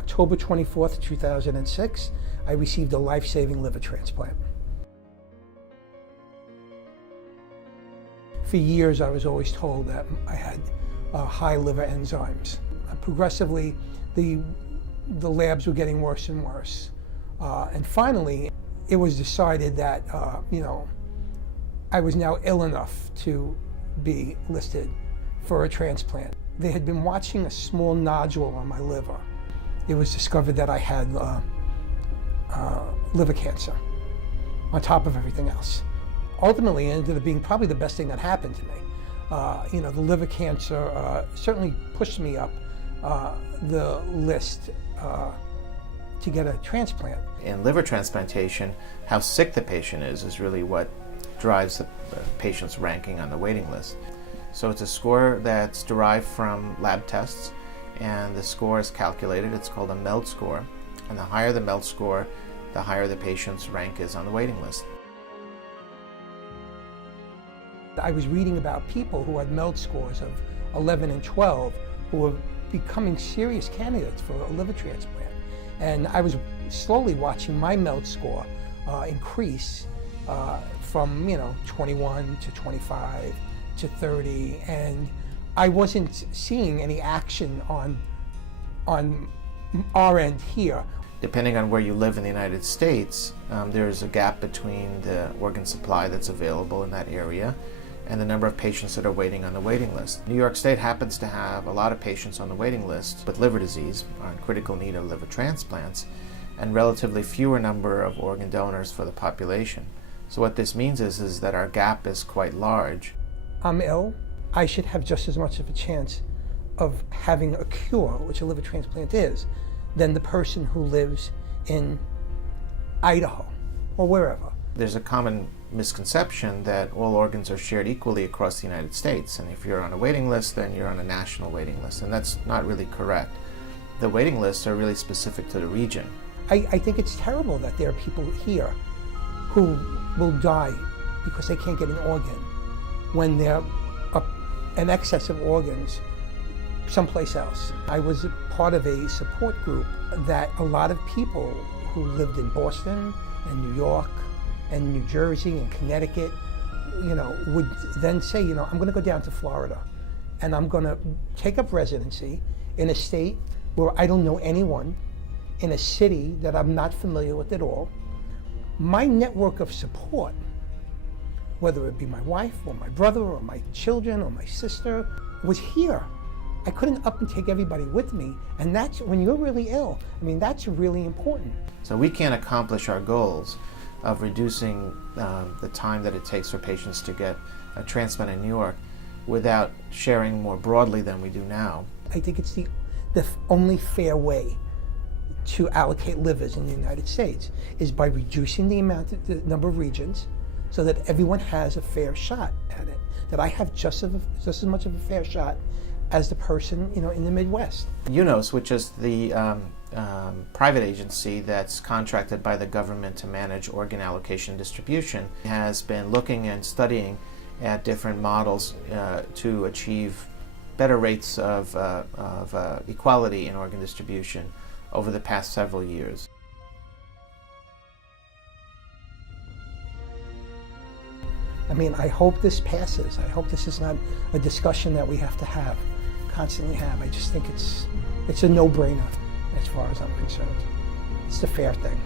October 24th, 2006, I received a life-saving liver transplant. For years, I was always told that I had high liver enzymes. Progressively, the labs were getting worse and worse. And finally, it was decided that, I was now ill enough to be listed for a transplant. They had been watching a small nodule on my liver. It was discovered that I had liver cancer on top of everything else. Ultimately, it ended up being probably the best thing that happened to me. The liver cancer certainly pushed me up the list to get a transplant. In liver transplantation, how sick the patient is really what drives the patient's ranking on the waiting list. So it's a score that's derived from lab tests, and the score is calculated. It's called a MELD score, and the higher the MELD score, the higher the patient's rank is on the waiting list. I was reading about people who had MELD scores of 11 and 12 who were becoming serious candidates for a liver transplant. And I was slowly watching my MELD score increase from 21 to 25 to 30, and I wasn't seeing any action on our end here. Depending on where you live in the United States, there's a gap between the organ supply that's available in that area and the number of patients that are waiting on the waiting list. New York State happens to have a lot of patients on the waiting list with liver disease, are in critical need of liver transplants, and relatively fewer number of organ donors for the population. So what this means is that our gap is quite large. I'm ill. I should have just as much of a chance of having a cure, which a liver transplant is, than the person who lives in Idaho or wherever. There's a common misconception that all organs are shared equally across the United States, and if you're on a waiting list, then you're on a national waiting list, and that's not really correct. The waiting lists are really specific to the region. I think it's terrible that there are people here who will die because they can't get an organ when they're an excess of organs someplace else. I was a part of a support group that a lot of people who lived in Boston and New York and New Jersey and Connecticut, would then say, I'm going to go down to Florida and I'm going to take up residency in a state where I don't know anyone, in a city that I'm not familiar with at all. My network of support, whether it be my wife or my brother or my children or my sister, was here. I couldn't up and take everybody with me, and that's, when you're really ill, that's really important. So we can't accomplish our goals of reducing the time that it takes for patients to get a transplant in New York without sharing more broadly than we do now. I think it's the only fair way to allocate livers in the United States is by reducing the number of regions so that everyone has a fair shot at it, that I have just as much of a fair shot as the person in the Midwest. UNOS, which is the private agency that's contracted by the government to manage organ allocation distribution, has been looking and studying at different models to achieve better rates of equality in organ distribution over the past several years. I hope this passes. I hope this is not a discussion that we have to constantly have. I just think it's a no-brainer as far as I'm concerned. It's the fair thing.